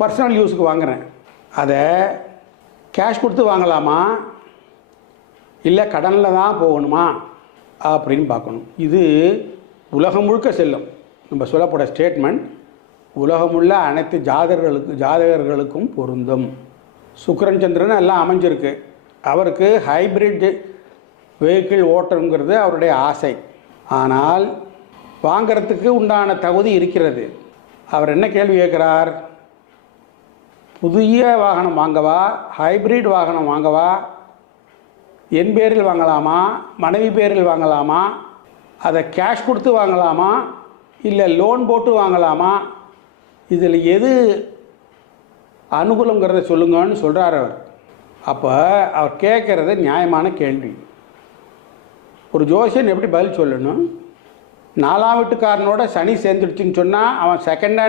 Personal யூஸுக்கு வாங்குகிறேன், அதை cash கொடுத்து வாங்கலாமா இல்லை கடனில் தான் போகணுமா அப்படின்னு பார்க்கணும். இது உலகம் முழுக்க செல்லும். நம்ம சொல்லப்போட ஸ்டேட்மெண்ட் உலகமுள்ள அனைத்து ஜாதகர்களுக்கும் பொருந்தும். சுக்கிரன் சந்திரன் எல்லாம் அமைஞ்சிருக்கு. அவருக்கு ஹைப்ரிட் வெஹிக்கிள் ஓட்டணுங்கிறது அவருடைய ஆசை. ஆனால் வாங்கிறதுக்கு உண்டான தகுதி இருக்கிறது. அவர் என்ன கேள்வி கேட்குறார்? புதிய வாகனம் வாங்கவா, ஹைப்ரிட் வாகனம் வாங்கவா, என் பேரில் வாங்கலாமா, மனைவி பேரில் வாங்கலாமா, அதை கேஷ் கொடுத்து வாங்கலாமா இல்லை லோன் போட்டு வாங்கலாமா, இதில் எது அனுகூலங்கிறத சொல்லுங்கன்னு சொல்கிறார் அவர். அப்போ அவர் கேட்குறது நியாயமான கேள்வி. ஒரு ஜோசியன் எப்படி பதில் சொல்லணும்? 4ஆம் வீட்டுக்காரனோட சனி சேர்ந்துடுச்சுன்னு சொன்னால் அவன் செகண்ட் ஹேண்ட்